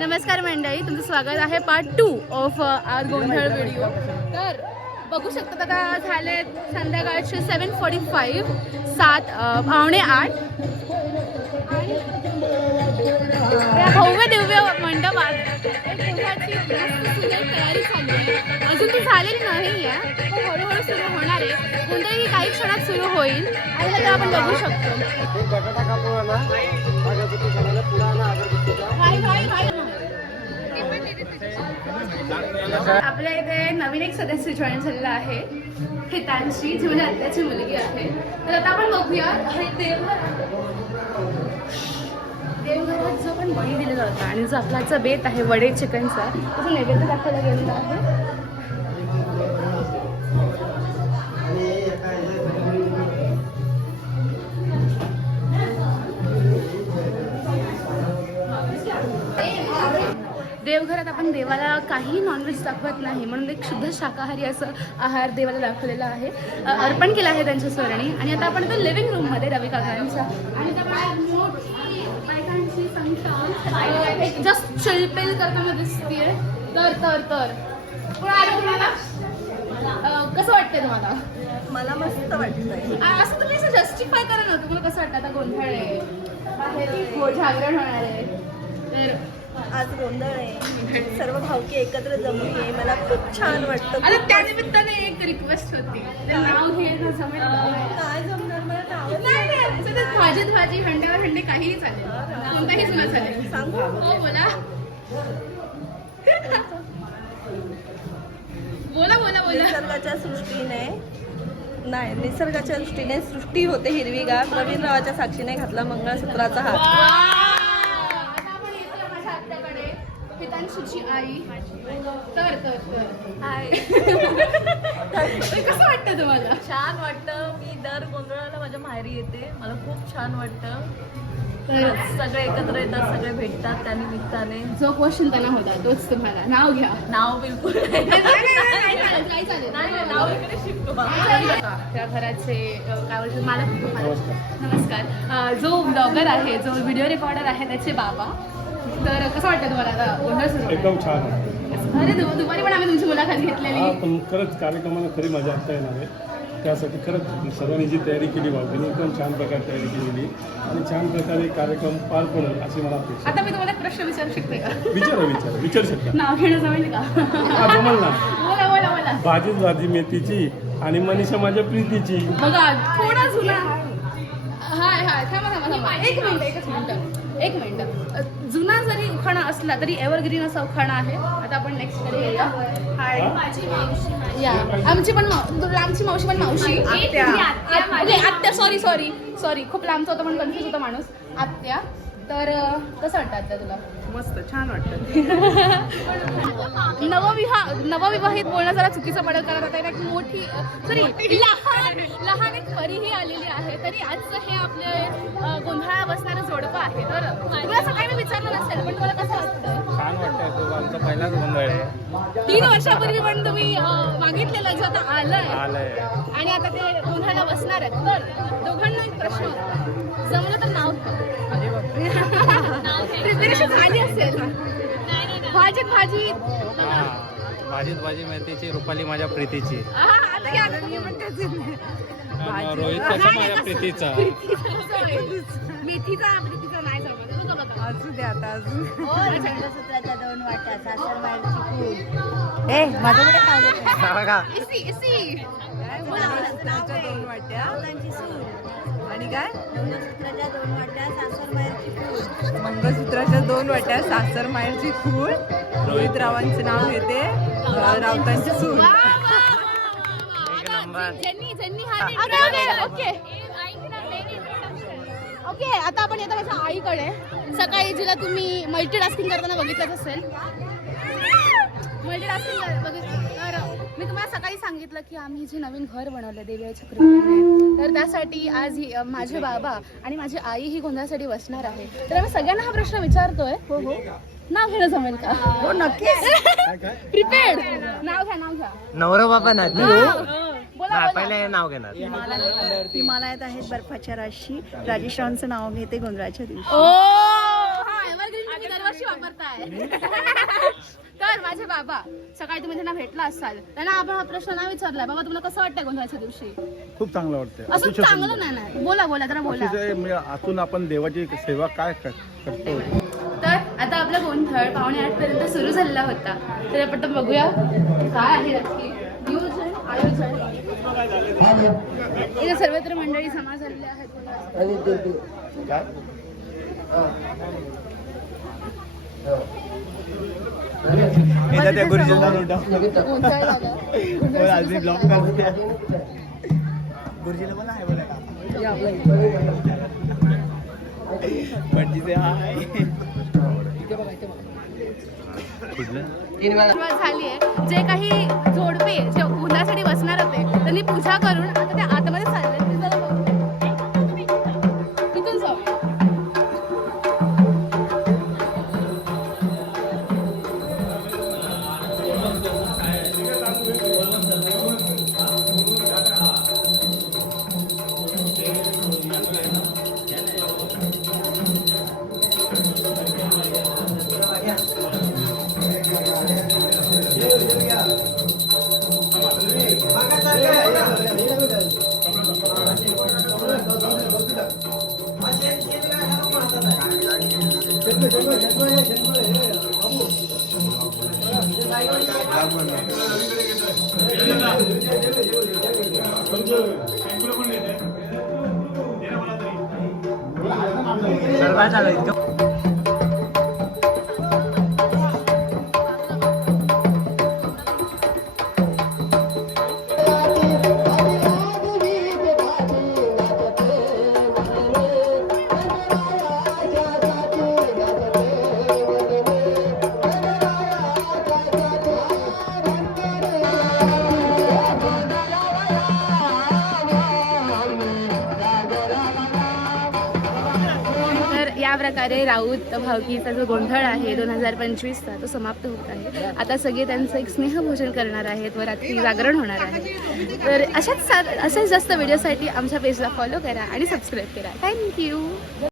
नमस्कार मंडळी, तुमचं स्वागत आहे पार्ट 2 ऑफ आज गोंधळ व्हिडिओ. तर बघू शकता आता झाले संध्याकाळचे 7:45 7:45 आणि भव्य दिव्य मंडपात गोंधळाची तयारी चालली आहे. अजून ती झालेली नाही आहे, पण हळूहळू सुरू होणार आहे. गोंधळ ही काही क्षणात सुरू होईल आणि आता आपण बघू शकतो. आपल्या इथे नवीन एक सदस्य जॉईन झालेला आहे, हितांशी, जी म्हणजे आत्याची मुलगी आहे. तर आता आपण बघूया देवघरात जो पण बळी दिला जातो आणि जो आपला बेत आहे वडे चिकनचा, तो नैवेद्य दाखवला गेलेला आहे. देवघरात आपण देवाला काही नॉनव्हेज दाखवत नाही, म्हणून एक शुद्ध शाकाहारी असं आहार देवाला दाखवलेला आहे, अर्पण केलं आहे त्यांच्या स्मरणी. आणि आता आपण तो लिव्हिंग रूममध्ये रवी काकांच्या आणि बायकांची संख्या जस्ट चिलपेल करताना दिसतीये. तर तर तर तुम्हाला कसं वाटतंय? तुम्हाला? मला मस्त वाटतंय. असं तुम्ही असं जस्टिफाय करा ना, तुम्हाला कसं वाटतं? आता गोंधळ आहे, बाहेर जागरण होणार आहे, तर आज गोंधळ आहे, सर्व भावकी एकत्र जमली आहे, मला खूप छान वाटतं. आता त्या निमित्ताने एक रिक्वेस्ट होती, नाव घ्यायला जमेल? काय जमणार मला नाव? नाही, भाजीत भाजी, हंड्यावर हंडे, काहीही चालेल, कोणताही जुना चालेल. सांगू? हो, बोला बोला बोला बोला. निसर्गाच्या सृष्टीने नाही, निसर्गाच्या दृष्टीने सृष्टी होते हिरवीगार. रवींद्ररावाच्या साक्षीने घातला मंगळसूत्राचा हात. हितांशूची आई. तर तर कसं वाटतं तुम्हाला? छान वाटतं. मी दर गोंधळाला माझ्या माहेरी येते, मला खूप छान वाटतं. सगळे एकत्र येतात, सगळे भेटतात त्या निमित्ताने. जो क्वेश्चन त्यांना होता तोच तुम्हाला. नाव घ्या. नाव बिलकुल नाही चालेल. नाव इकडे शिकतो. त्या घराचे काय बोलतात मालक. नमस्कार. जो ब्लॉगर आहे, जो व्हिडिओ रेकॉर्डर आहे, त्याचे बाबा. तर कसं वाटतं तुम्हाला आता गोंधळ सुरू? एकदम छान. अरे दुपारी पण आम्ही तुमची मुलाखत घेतलेली. पण खरंच कार्यक्रमाला खरी मजा आता येणार आहे. त्यासाठी खरंच सर्वांनी जी तयारी केली भावकीने एकदम छान प्रकारे तयारी केलेली आणि छान प्रकारे कार्यक्रम पार पडेल अशी मला अपेक्षा. आता मी तुम्हाला एक प्रश्न विचारू शकते का? विचारू शकता. नाव घेणं जमेल का? जमल ना. बोला बोला बोला. भाजीच भाजी मेथीची आणि मनीषा माझ्या प्रीतीची. बघा थोडा जुना. हाय हाय, थांबा एक मिनिट. जुना जरी उखाणा असला तरी एव्हरग्रीन असा उखाणा आहे. आता आपण नेक्स्ट कडे येऊया. हाय या, आमची पण लांबची मावशी पण मावशी. आत्या सॉरी खूप लांबचा होता पण कन्फ्युज होता माणूस. आत्या. तर कसं वाटतं आत्या तुला? मस्त छान वाटतं. नवविवाहित बोलणं जरा चुकीचं पडेल, कारण आता एक मोठी लहान एक परीही आलेली आहे. तरी आजचं हे आपले गोंधळा बसणारं जोडपं आहे. तर तुम्हाला सकाळी मी विचारलं नसेल, पण तुम्हाला कसं वाटतं? छान वाटतं. आमचा पहिलाच गोंधळ आहे. 3 वर्षापूर्वी पण तुम्ही मागितलेलं जे आता आलंय आणि आता ते गोंधळाला बसणार आहेत. तर दोघांना एक प्रश्न होता, जमलं तर नाव प्रिपरेशन झाली असेल. भाजीत भाजी मेथीची, रुपाली माझ्या प्रीतीची, रोहित कसा माझ्या प्रीतीचा. मेथीचा नाही जमत. असू दे आता. अजून मंगळसूत्राच्या 2 वाट्या, सासरवाडीची कूल. मंगळसूत्राच्या 2 वाट्या आणि काय? मंगळसूत्राच्या 2 वाट्या, सासरवाडीची कूल. मंगळसूत्राच्या 2 वाट्या, सासर माहेरची खूळ. रोहित रावांचे नाव घेते, राऊतांची सून. ओके. आता आपण येतो माझ्या आईकडे. सकाळी जिला तुम्ही मल्टीटास्किंग करताना बघितलंच असेल. तर मी तुम्हाला सकाळी सांगितलं की आम्ही जे नवीन घर बनवलं देवीच्या कृपेने, तर त्यासाठी आज माझे बाबा आणि माझी आई ही गोंधळासाठी बसणार आहे. तर आम्ही सगळ्यांना हा प्रश्न विचारतोय. हो नाव घेणं जमेल का? हो नक्कीच. प्रिपेअर्ड. नाव घ्या. नवरा बाबा नाही बोला पहिले नाव घेणार. हिमालयात आहेत बर्फाच्या राशी. राजेश रावांचं नाव घेते गोंधळाच्या दिवशी. ओ कशी वापरताय तर माझे बाबा सकाळी तुम्ही त्यांना भेटला असाल त्यांना आपण हा प्रश्न नाही विचारलाय बाबा तुम्हाला कसं वाटतंय गोंधळाच्या दिवशी खूप चांगलं वाटतंय असं चांगलं नाही ना बोला जरा बोला अतिशय म्हणजे आतून आपण देवाची सेवा काय करतो. तर आता आपला गोंधळ 7:45 सुरू झालेला होता तर आपण बघूया काय आहे नक्की नियोजन आयोजन इथे सर्वत्र मंडळी जमा झालेली आहेत. गोंधळ झाला. गुरुजीला पण आहे बोलायला. सुरुवात झाली आहे जे काही जोडपे जे गोंधळासाठी बसणार होते त्यांनी पूजा करून आता ते आतमध्ये चालले तिथून जाऊ. सर्वात झालं इतकं. या प्रकारे राऊत भावकीचा जो गोंधळ आहे 2025चा तो समाप्त होत आहे. आता सगळे त्यांचं एक स्नेहभोजन करणार आहेत व रात्री जागरण होणार आहे. तर अशाच जास्त व्हिडिओसाठी आमच्या पेजला फॉलो करा आणि सबस्क्राईब करा. थँक्यू.